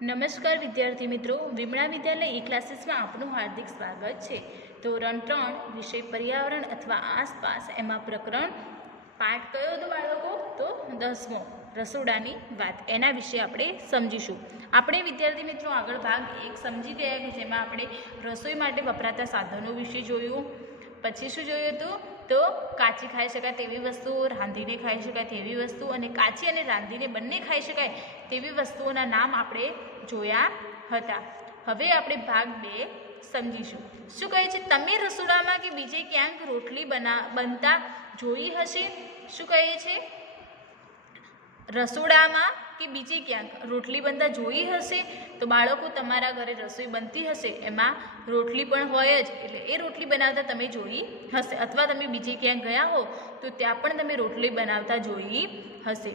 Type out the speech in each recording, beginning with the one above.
નમસ્કાર વિદ્યાર્થી મિત્રો, વિમળા વિદ્યાલય ઈ ક્લાસીસમાં આપનું હાર્દિક સ્વાગત છે। ધોરણ 3 વિષય પર્યાવરણ અથવા આસપાસ, એમાં પ્રકરણ પાઠ કયો હતો બાળકો? તો 10મો, રસોડાની વાત, એના વિશે આપણે સમજીશું। આપણે વિદ્યાર્થી મિત્રો આગળ ભાગ 1 સમજી ગયા કે જેમાં આપણે રસોઈ માટે વપરાતા સાધનો વિશે જોયું। પછી શું જોયું હતું? તો કાચી ખાઈ શકાય તેવી વસ્તુઓ, રાંધીને ખાઈ શકાય તેવી વસ્તુ, અને કાચી અને રાંધીને બંને ખાઈ શકાય તેવી વસ્તુઓના નામ આપણે જોયા હતા। હવે આપણે ભાગ 2 સમજીશું। શું કહે છે? તમે રસોડામાં કે બીજે ક્યાંક રોટલી બનતા જોઈ હશે। શું કહે છે? રસોડામાં કે બીજે ક્યાંક રોટલી બનતા જોઈ હશે। તો બાળકો, તમારા ઘરે રસોઈ બનતી હશે, એમાં રોટલી પણ હોય જ, એટલે એ રોટલી બનાવતા તમે જોઈ હશે, અથવા તમે બીજે ક્યાંક ગયા હો તો ત્યાં પણ તમે રોટલી બનાવતા જોઈ હશે।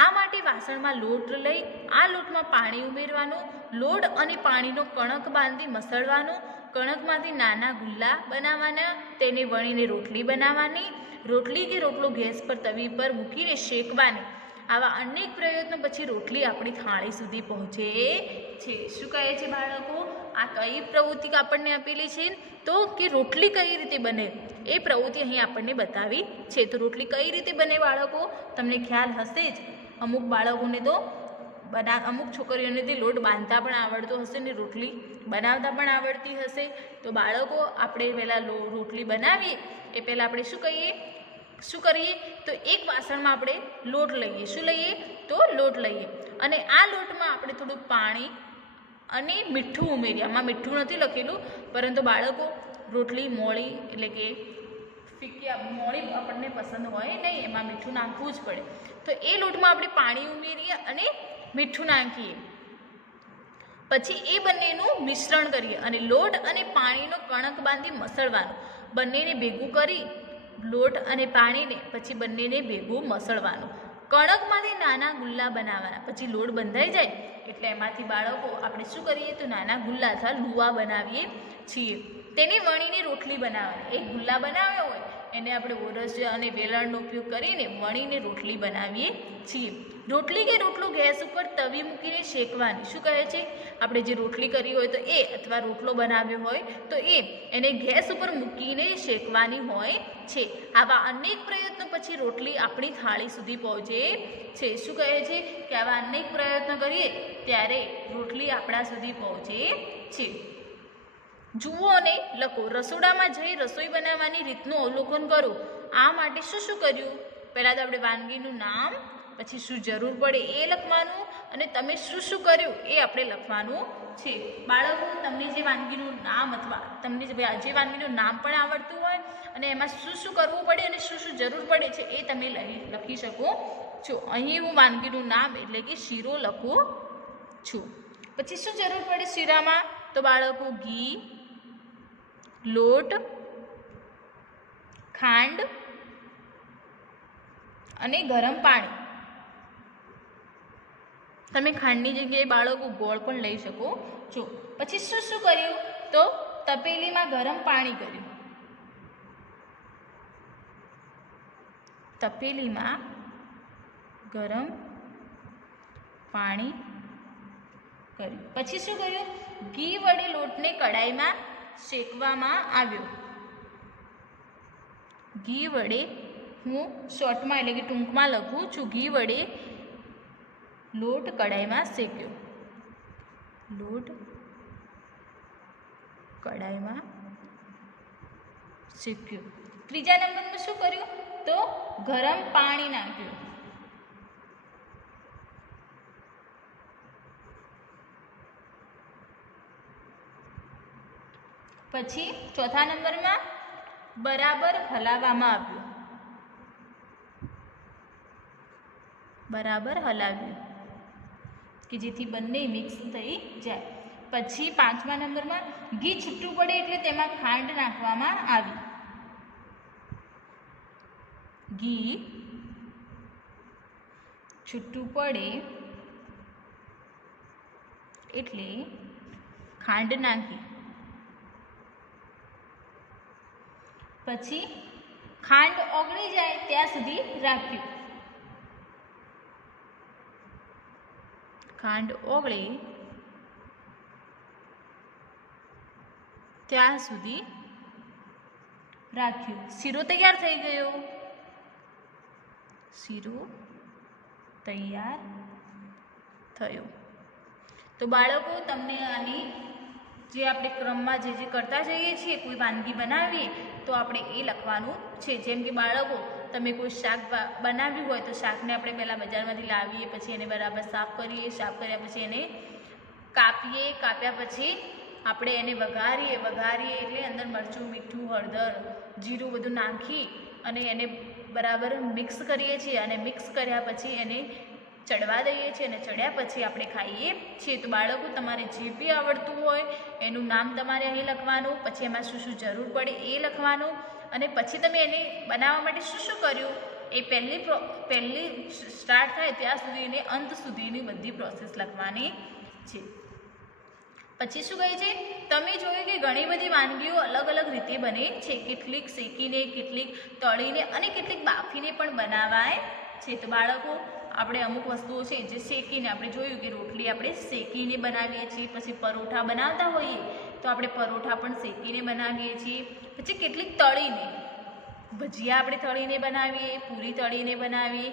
આ માટે વાસણમાં લોટ લઈ આ લોટમાં પાણી ઉમેરવાનું, લોટ અને પાણીનો કણક બાંધી મસળવાનો, કણકમાંથી નાના ગુલ્લા બનાવવાના, તેને વણીને રોટલી બનાવવાની, રોટલી કે રોટલો ગેસ પર તવી પર મૂકીને શેકવાની। આવા અનેક પ્રયત્નો પછી રોટલી આપણી થાળી સુધી પહોંચે છે। શું કહે છે બાળકો? આ કઈ પ્રવૃત્તિ આપણને આપેલી છે? તો કે રોટલી કઈ રીતે બને એ પ્રવૃત્તિ અહીં આપણને બતાવી છે। તો રોટલી કઈ રીતે બને બાળકો? તમને ખ્યાલ હશે જ। અમુક બાળકોને તો અમુક છોકરીઓને તે લોટ બાંધતા પણ આવડતો હશે ને રોટલી બનાવતા પણ આવડતી હશે। તો બાળકો, આપણે પહેલાં રોટલી બનાવીએ એ પહેલાં આપણે શું કરીએ? તો એક વાસણમાં આપણે લોટ લઈએ। શું લઈએ? તો લોટ લઈએ, અને આ લોટમાં આપણે થોડું પાણી અને મીઠું ઉમેરીએ। આમાં મીઠું નથી લખેલું, પરંતુ બાળકો, રોટલી મોળી એટલે કે ફીકી મોળી આપણને પસંદ હોય નહીં, એમાં મીઠું નાખવું જ પડે। તો એ લોટમાં આપણે પાણી ઉમેરીએ અને મીઠું નાખીએ, પછી એ બંનેનું મિશ્રણ કરીએ અને લોટ અને પાણીનો કણક બાંધી મસળવાનું। બંનેને ભેગું કરી લોટ અને પાણીને પછી બંનેને ભેગું મસળવાનું, કણકમાંથી નાના ગુલ્લા બનાવવાના। પછી લોટ બંધાઈ જાય એટલે એમાંથી બાળકો આપણે શું કરીએ? તો નાના ગુલ્લા અથવા લુવા બનાવીએ છીએ। તેને વણીને રોટલી બનાવવાની। એક ગુલ્લા બનાવ્યો હોય એને આપણે ઓરસ અને વેલણનો ઉપયોગ કરીને વણીને રોટલી બનાવીએ છીએ। રોટલી કે રોટલો ગેસ ઉપર તવી મૂકીને શેકવાની। શું કહે છે? આપણે જે રોટલી કરી હોય તો એ, અથવા રોટલો બનાવ્યો હોય તો એને ગેસ ઉપર મૂકીને શેકવાની હોય છે। આવા અનેક પ્રયત્નો પછી રોટલી આપણી થાળી સુધી પહોંચે છે। શું કહે છે? કે આવા અનેક પ્રયત્નો કરીએ ત્યારે રોટલી આપણા સુધી પહોંચે છે। જુઓ અને લખો। રસોડામાં જઈ રસોઈ બનાવવાની રીતનું અવલોકન કરો। આ માટે શું શું કર્યું? પહેલાં તો આપણે વાનગીનું નામ, પછી શું જરૂર પડે એ લખવાનું, અને તમે શું શું કર્યું એ આપણે લખવાનું છે। બાળકો, તમને જે વાનગીનું નામ અથવા તમને જે વાનગીનું નામ પણ આવડતું હોય અને એમાં શું શું કરવું પડે અને શું શું જરૂર પડે છે એ તમે લખી શકો છો। અહીં હું વાનગીનું નામ એટલે કે શીરો લખું છું। પછી શું જરૂર પડે શીરામાં? તો બાળકો, ઘી, લોટ, ખાંડ અને ગરમ પાણી। તમે ખાંડની જગ્યાએ બાળકો ગોળ પણ લઈ શકો છો। પછી શું શું કર્યું? તો તપેલીમાં ગરમ પાણી કર્યું, તપેલીમાં ગરમ પાણી કર્યું। પછી શું કર્યું? ઘી વડે લોટને કડાઈમાં શેકવામાં આવ્યો। ઘી વડે, હું શોર્ટમાં એટલે કે ટૂંકમાં લખું છું, ઘી વડે લોટ કડાઈમાં શેક્યો। લોટ કડાઈમાં શેક્યો। ત્રીજા નંબરમાં શું કર્યું? તો ગરમ પાણી નાખ્યું। પછી ચોથા નંબરમાં બરાબર હલાવવામાં આવ્યું। બરાબર હલાવ્યું કે જેથી બંને મિક્સ થઈ જાય। પછી પાંચમા નંબરમાં ઘી છૂટું પડે એટલે તેમાં ખાંડ નાખવામાં આવી। ઘી છૂટું પડે એટલે ખાંડ નાખી। પછી ખાંડ ઓગળી જાય ત્યાં સુધી રાખ્યું। ખાંડ ઓગળે ત્યાં સુધી રાખ્યું. શીરો તૈયાર થઈ ગયો. શીરો તૈયાર થયો. તો બાળકો તમને આની જે આપણે ક્રમમાં જે કરતા જઈએ છીએ, કોઈ વાનગી બનાવીએ તો આપણે એ લખવાનું છે. જેમ કે બાળકો તમે કોઈ શાક બનાવ્યું હોય તો શાકને આપણે પહેલાં બજારમાંથી લાવીએ, પછી એને બરાબર સાફ કરીએ, સાફ કર્યા પછી એને કાપીએ, કાપ્યા પછી આપણે એને વઘારીએ એટલે અંદર મરચું, મીઠું, હળદર, જીરું બધું નાખી અને એને બરાબર મિક્સ કરીએ છીએ અને મિક્સ કર્યા પછી એને ચડવા દઈએ છીએ અને ચડ્યા પછી આપણે ખાઈએ છીએ. તો બાળકો તમારે જે બી આવડતું હોય એનું નામ તમારે અહીં લખવાનું, પછી એમાં શું શું જરૂર પડે એ લખવાનું અને પછી તમે એને બનાવવા માટે શું શું કર્યું એ પહેલી સ્ટાર્ટ થાય ત્યાં સુધીને અંત સુધીની બધી પ્રોસેસ લખવાની છે. પછી શું કહે છે, તમે જોયું કે ઘણી બધી વાનગીઓ અલગ અલગ રીતે બને છે. કેટલીક શેકીને, કેટલીક તળીને અને કેટલીક બાફીને પણ બનાવાય છે. તો બાળકો આપણે અમુક વસ્તુઓ છે જે શેકીને, આપણે જોયું કે રોટલી આપણે શેકીને બનાવીએ છીએ, પછી પરોઠા બનાવતા હોઈએ તો આપણે પરોઠા પણ શેકીને બનાવીએ છીએ. પછી કેટલીક તળીને, ભજીયા આપણે તળીને બનાવીએ, પૂરી તળીને બનાવીએ,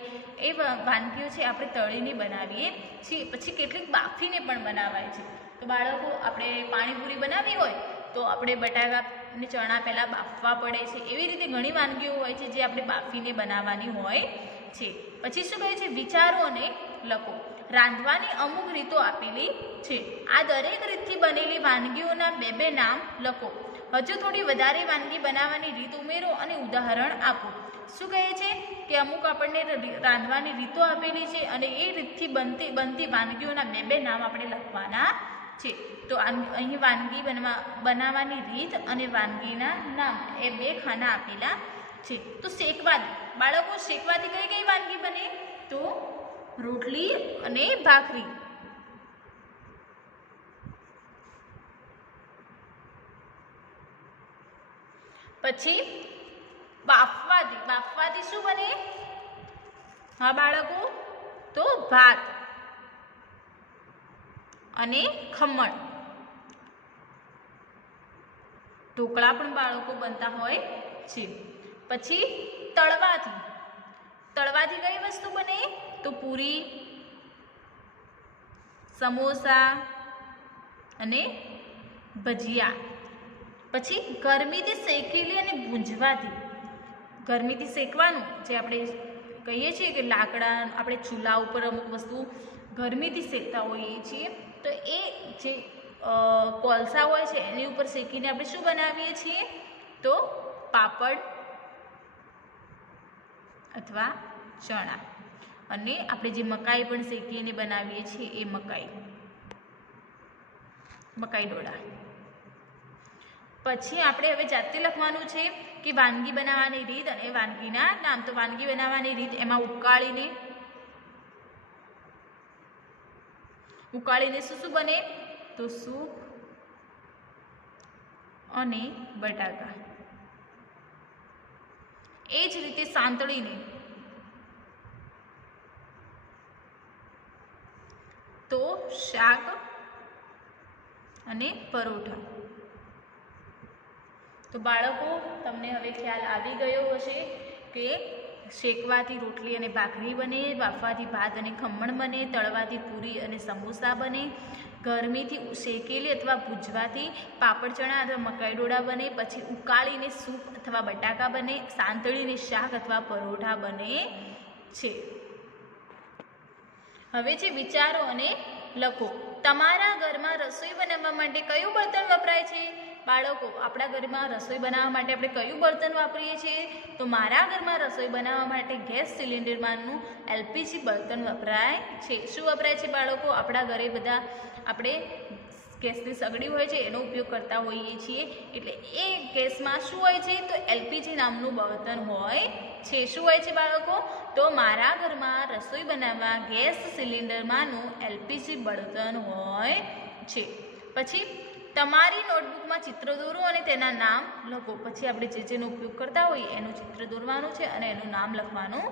એ વાનગીઓ છે આપણે તળીને બનાવીએ છીએ. પછી કેટલીક બાફીને પણ બનાવાય છે. તો બાળકો આપણે પાણીપુરી બનાવી હોય તો આપણે બટાકા અને ચણા પહેલાં બાફવા પડે છે. એવી રીતે ઘણી વાનગીઓ હોય છે જે આપણે બાફીને બનાવવાની હોય છે. પછી શું કહે છે, વિચારો અને લખો. રાંધવાની અમુક રીતો આપેલી છે. આ દરેક રીતથી બનેલી વાનગીઓના બે નામ લખો. હજુ થોડી વધારે વાનગી બનાવવાની રીત ઉમેરો અને ઉદાહરણ આપો. શું કહે છે કે અમુક આપણને રાંધવાની રીતો આપેલી છે અને એ રીતથી બનતી વાનગીઓના બે નામ આપણે લખવાના છે. તો અહીં વાનગી બનાવવાની રીત અને વાનગીના નામ એ બે ખાના આપેલા છે. તો શેકવાથી, બાળકો શેકવાથી કઈ કઈ વાનગી બને, તો રોટલી અને ભાખરી. પછી બાફવાથી શું બને, હા બાળકો, તો ભાત અને ખમણ. ઢોકળા પણ બાળકો બનતા હોય છે. પછી તળવાથી કઈ વસ્તુ બને, તો પૂરી, સમોસા અને ભજીયા. પછી ગરમીથી શેકેલી અને ભૂંજવાથી, ગરમીથી શેકવાનું જે આપણે કહીએ છીએ કે લાકડા આપણે ચૂલા ઉપર અમુક વસ્તુ ગરમીથી શેકતા હોઈએ છીએ, તો એ જે કોલસા હોય છે એની ઉપર શેકીને આપણે શું બનાવીએ છીએ, તો પાપડ અથવા ચણા. અને આપણે જે મકાઈ પણ શેકીને બનાવીએ છીએ એ મકાઈ ડોળા. પછી આપણે હવે જાતે લખવાનું છે કે વાનગી બનાવવાની રીત અને વાનગીના નામ. તો વાનગી બનાવવાની રીત, એમાં ઉકાળીને શું બને, તો સૂપ અને બટાકા. એ જ રીતે સાંતળીને, તો શાક અને પરોઠા. તો બાળકો તમને હવે ખ્યાલ આવી ગયો હશે કે શેકવાથી રોટલી અને ભાખરી બને, બાફવાથી ભાત અને ખમણ બને, તળવાથી પૂરી અને સમોસા બને, ગરમીથી શેકેલી અથવા ભૂંજવાથી પાપડ ચણા અથવા મકાઈ ડોળા બને, પછી ઉકાળીને સૂપ અથવા બટાકા બને, સાંતળીને શાક અથવા પરોઠા બને છે. હવે છે વિચારો અને લખો. તમારા ઘરમાં રસોઈ બનાવવા માટે કયું બર્તન વપરાય છે, બાળકો? આપણા ઘરમાં રસોઈ બનાવવા માટે આપણે કયું બર્તન વાપરીએ છીએ, તો મારા ઘરમાં રસોઈ બનાવવા માટે ગેસ સિલિન્ડરમાંનું એલપીજી બર્તન વપરાય છે. શું વપરાય છે બાળકો? આપણા ઘરે બધા આપણે ગેસની સગડી હોય છે એનો ઉપયોગ કરતા હોઈએ છીએ. એટલે એ ગેસમાં શું હોય છે, તો એલપીજી નામનું બર્તન હોય છે. શું હોય છે બાળકો? તો મારા ઘરમાં રસોઈ બનાવવા ગેસ સિલિન્ડરમાંનું એલપીજી બર્તન હોય છે. પછી તમારી નોટબુકમાં ચિત્ર દોરો અને તેના નામ લખો. પછી આપણે જેનો ઉપયોગ કરતા હોઈએ એનું ચિત્ર દોરવાનું છે અને એનું નામ લખવાનું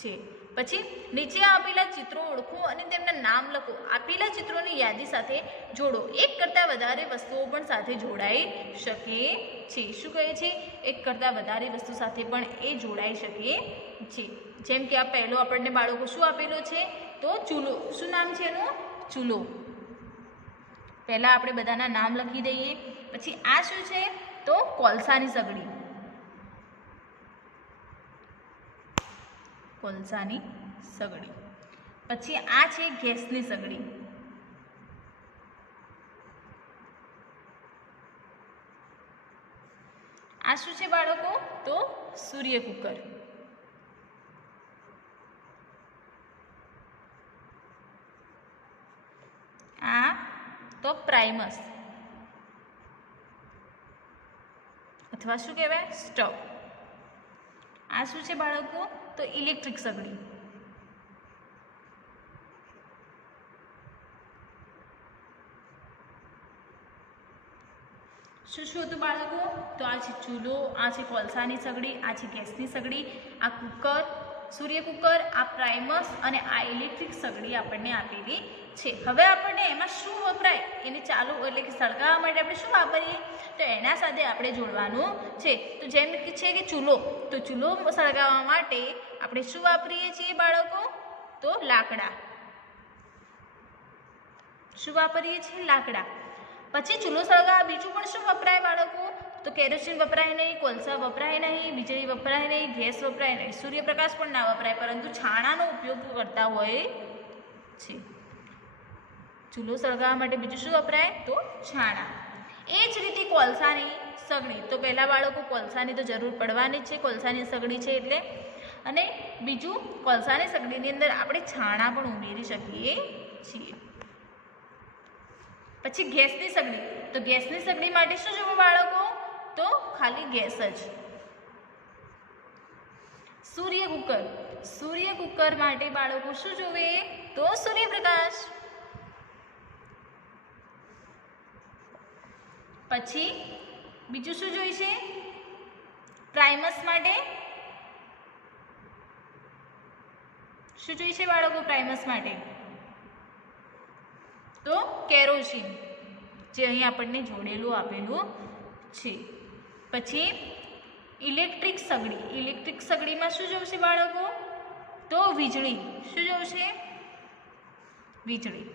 છે. પછી નીચે આપેલા ચિત્રો ઓળખો અને તેમના નામ લખો. આપેલા ચિત્રોની યાદી સાથે જોડો. એક કરતાં વધારે વસ્તુઓ પણ સાથે જોડાઈ શકે છે. શું કહે છે? એક કરતાં વધારે વસ્તુ સાથે પણ એ જોડાઈ શકે છે. જેમ કે આ પહેલો આપણને બાળકો શું આપેલો છે? તો ચૂલો. શું નામ છે એનું? ચૂલો. પહેલાં આપણે બધાના નામ લખી દઈએ. પછી આ શું છે? તો કોલસાની સગડી. કોલસાની સગડી. પછી આ છે ગેસની સગડી. આ શું છે બાળકો? તો સૂર્ય કુકર. આ તો પ્રાઇમસ અથવા શું કહેવાય? સ્ટવ. આ શું છે બાળકો? તો ઇલેક્ટ્રિક સગડી. શું શું હતું બાળકો? તો આ છે ચૂલો, આ છે કોલસાની સગડી, આ છે ગેસની સગડી, આ કુકર, સૂર્ય કુકર, આ પ્રાઇમસ અને આ ઇલેક્ટ્રિક સગડી આપણને આપેલી છે. હવે આપણને એમાં શું વપરાય એને ચાલુ એટલે કે સળગાવવા માટે આપણે શું વાપરીએ? તો એના સાથે આપણે જોડવાનું છે. તો જેમ કે છે કે ચૂલો, તો ચૂલો સળગાવવા માટે આપણે શું વાપરીએ છીએ બાળકો? તો લાકડા. શું વાપરીએ છીએ? લાકડા. પછી ચૂલો સળગાવવા બીજું પણ શું વપરાય બાળકો? તો કેરોસીન વપરાય નહીં, કોલસા વપરાય નહીં, વીજળી વપરાય નહીં, ગેસ વપરાય નહીં, સૂર્યપ્રકાશ પણ ના વપરાય, પરંતુ છાણાનો ઉપયોગ કરતા હોય છે. ચૂલો સળગાવવા માટે બીજું શું વપરાય? તો છાણા. એ જ રીતે કોલસાની સગડી. તો પહેલાં બાળકો કોલસાની તો જરૂર પડવાની જ છે, કોલસાની સગડી છે એટલે. અને બીજું કોલસાની સગડીની અંદર આપણે છાણા પણ ઉમેરી શકીએ છીએ. પછી ગેસની સગડી. તો ગેસની સગડી માટે શું જોવું બાળકો? તો ખાલી ગેસ જ. સૂર્ય કુકર. સૂર્ય કુકર માટે બાળકો શું જોવે? તો સૂર્યપ્રકાશ. પછી બીજું શું જોઈશે? પ્રાઇમસ માટે શું જોઈશે બાળકો? પ્રાઇમસ માટે તો કેરોસીન, જે અહીં આપણને જોડેલું આપેલું છે. પછી ઇલેક્ટ્રિક સગડી. ઇલેક્ટ્રિક સગડીમાં શું જોઈશે બાળકો? તો વીજળી. શું જોઈશે? વીજળી.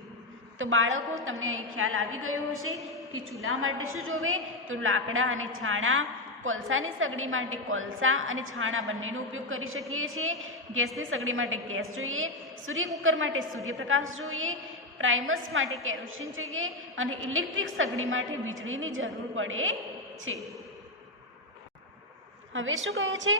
તો બાળકો તમને અહીં ખ્યાલ આવી ગયો હશે કે ચૂલા માટે શું જોવે? તો લાકડા અને છાણા. કોલસાની સગડી માટે કોલસા અને છાણા બંનેનો ઉપયોગ કરી શકીએ છીએ. ગેસની સગડી માટે ગેસ જોઈએ. સૂર્ય કુકર માટે સૂર્યપ્રકાશ જોઈએ. પ્રાઇમસ માટે કેરોસીન જોઈએ અને ઇલેક્ટ્રિક સગડી માટે વીજળીની જરૂર પડે છે. હવે શું કહે છે?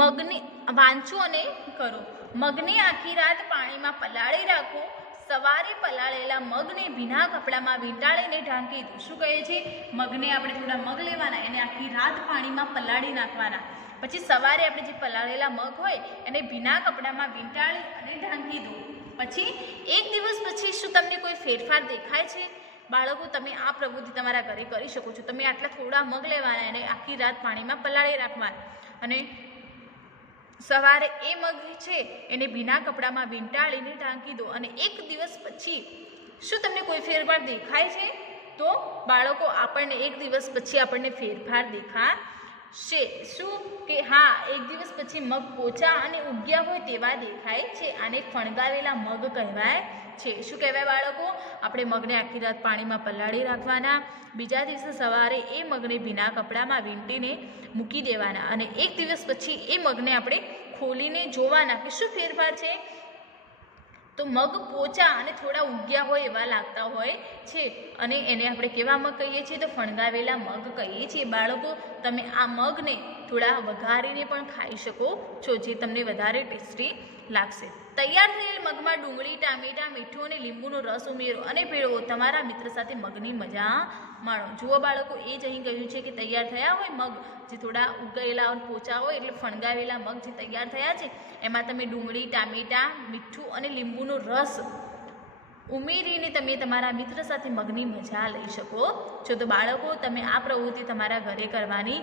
મગની વાંચો અને કરો. મગને આખી રાત પાણીમાં પલાળી રાખો. સવારે પલાળેલા મગને ભીના કપડામાં વીંટાળીને ઢાંકી દો. શું કહે છે? મગને આપણે થોડા મગ લેવાના, એને આખી રાત પાણીમાં પલાળી નાખવાના. પછી સવારે આપણે જે પલાળેલા મગ હોય એને ભીના કપડામાં વીંટાળી અને ઢાંકી દો. પછી એક દિવસ પછી શું તમને કોઈ ફેરફાર દેખાય છે? બાળકો તમે આ પ્રવૃત્તિ તમારા ઘરે કરી શકો છો. તમે આટલા થોડા મગ લેવાના અને આખી રાત પાણીમાં પલાળી રાખવાના અને સવારે એ મગ છે એને ભીના કપડામાં વીંટાળીને ઢાંકી દો અને એક દિવસ પછી શું તમને કોઈ ફેરફાર દેખાય છે? તો બાળકો આપણને એક દિવસ પછી આપણને ફેરફાર દેખાશે. શું કે હા, એક દિવસ પછી મગ પોચા અને ઉગ્યા હોય તેવા દેખાય છે. આને ફણગાવેલા મગ કહેવાય છે. શું કહેવાય બાળકો? આપણે મગને આખી રાત પાણીમાં પલાળી રાખવાના. બીજા દિવસે સવારે એ મગને ભીના કપડામાં વીંટીને મૂકી દેવાના અને એક દિવસ પછી એ મગને આપણે ખોલીને જોવાના કે શું ફેરફાર છે. તો મગ પોચા અને થોડા ઉગ્યા હોય એવા લાગતા હોય છે અને એને આપણે કેવા મગ કહીએ છીએ? તો ફણગાવેલા મગ કહીએ છીએ. બાળકો તમે આ મગને થોડા વઘારીને પણ ખાઈ શકો છો, જે તમને વધારે ટેસ્ટી લાગશે. તૈયાર થયેલ મગમાં ડુંગળી, ટામેટાં, મીઠું અને લીંબુનો રસ ઉમેરો અને ભેળવો. તમારા મિત્ર સાથે મગની મજા માણો. જુઓ બાળકો, એ જ અહીં કહ્યું છે કે તૈયાર થયા હોય મગ, જે થોડા ઉગેલા અને પોચા હોય એટલે ફણગાવેલા મગ જે તૈયાર થયા છે એમાં તમે ડુંગળી, ટામેટાં, મીઠું અને લીંબુનો રસ ઉમેરીને તમે તમારા મિત્ર સાથે મગની મજા લઈ શકો છો. તો બાળકો તમે આ પ્રવૃત્તિ તમારા ઘરે કરવાની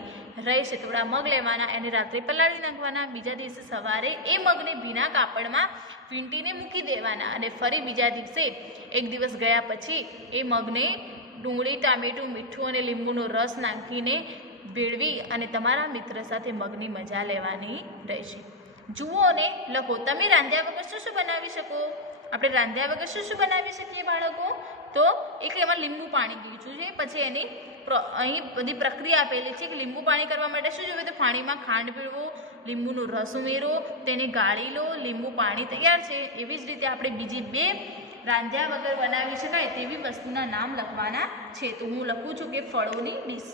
રહેશે. થોડા મગ લેવાના, એને રાત્રે પલાળી નાખવાના, બીજા દિવસે સવારે એ મગને ભીના કાપડમાં વીંટીને મૂકી દેવાના અને ફરી બીજા દિવસે એક દિવસ ગયા પછી એ મગને ડુંગળી, ટામેટું, મીઠું અને લીંબુનો રસ નાખીને ભેળવી અને તમારા મિત્ર સાથે મગની મજા લેવાની રહેશે. જુઓ અને લખો, તમે રાંધ્યા વગર શું શું બનાવી શકો? આપણે રાંધ્યા વગર શું શું બનાવી શકીએ બાળકો? તો એક એમાં લીંબુ પાણી પીવું છે. પછી એની અહીં બધી પ્રક્રિયા આપેલી છે કે લીંબુ પાણી કરવા માટે શું જોઈએ? તો પાણીમાં ખાંડ ભેળવો, લીંબુનો રસ ઉમેરો, તેને ગાળી લો, લીંબુ પાણી તૈયાર છે. એવી જ રીતે આપણે બીજી 2 રાંધ્યા વગર બનાવી શકાય તેવી વસ્તુના નામ લખવાના છે. તો હું લખું છું કે ફળોની ડીશ.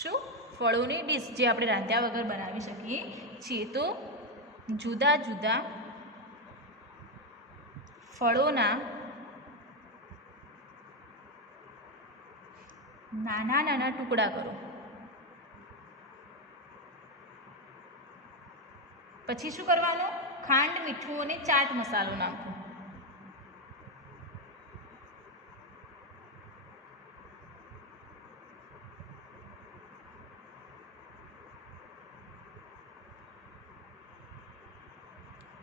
શું? ફળોની ડીશ જે આપણે રાંધ્યા વગર બનાવી શકીએ છીએ. તો જુદા જુદા ફળોના નાના નાના ટુકડા કરો. પછી શું કરવાનું? ખાંડ, મીઠું અને ચાટ મસાલો નાખો.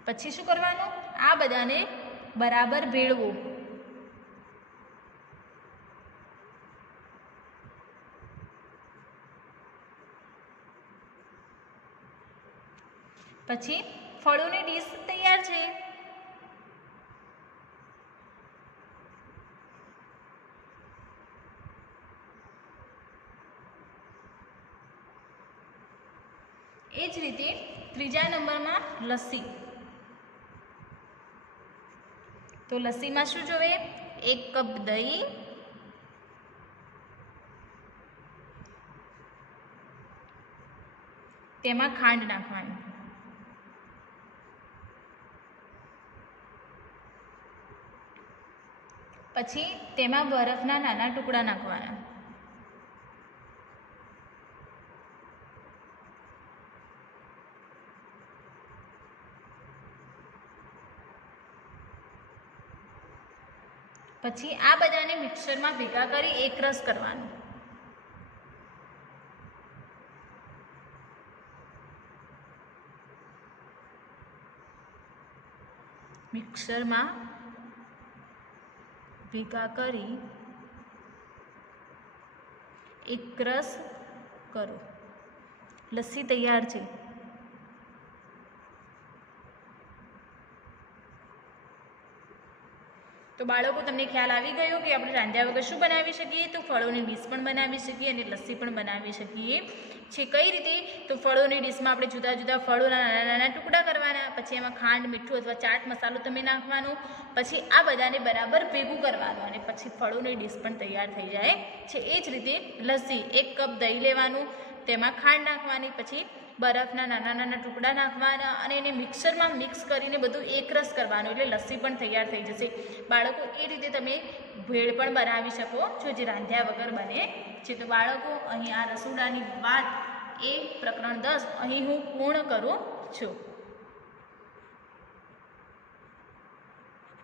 પછી શું કરવાનું? આ બધાને બરાબર ભેળવો. પછી ફળોની ડીશ તૈયાર છે. એ જ રીતે ત્રીજા નંબરમાં લસ્સી. તો લસ્સીમાં શું જોઈએ? 1 કપ દહીં, તેમાં ખાંડ નાખવાની, પછી તેમાં બરફના નાના ટુકડા નાખવાના, પછી આ બધાને મિક્સરમાં ભેગા કરી એકરસ કરવાનું. મિક્સરમાં ભેગા કરી એકરસ કરો. લસ્સી તૈયાર છે. તો બાળકો, તમને ખ્યાલ આવી ગયો કે આપણે રાંધ્યા વગર શું બનાવી શકીએ? તો ફળોની ડીશ પણ બનાવી શકીએ અને લસ્સી પણ બનાવી શકીએ છે. કઈ રીતે? તો ફળોની ડીશમાં આપણે જુદા જુદા ફળોના નાના નાના ટુકડા કરવાના, પછી એમાં ખાંડ, મીઠું અથવા ચાટ મસાલો તમે નાખવાનો, પછી આ બધાને બરાબર ભેગું કરવાનું અને પછી ફળોની ડીશ પણ તૈયાર થઈ જાય છે. એ જ રીતે લસ્સી, 1 કપ દહીં લેવાનું, તેમાં ખાંડ નાખવાની, પછી બરફના નાના નાના ટુકડા નાખવાના અને એને મિક્સરમાં મિક્સ કરીને બધું એકરસ કરવાનું, એટલે લસ્સી પણ તૈયાર થઈ જશે. બાળકો, એ રીતે તમે ભેળ પણ બનાવી શકો છો જે રાંધ્યા વગર બને છે. તો બાળકો, અહીં આ રસોડાની વાત એ પ્રકરણ 10 અહીં હું પૂર્ણ કરું છું.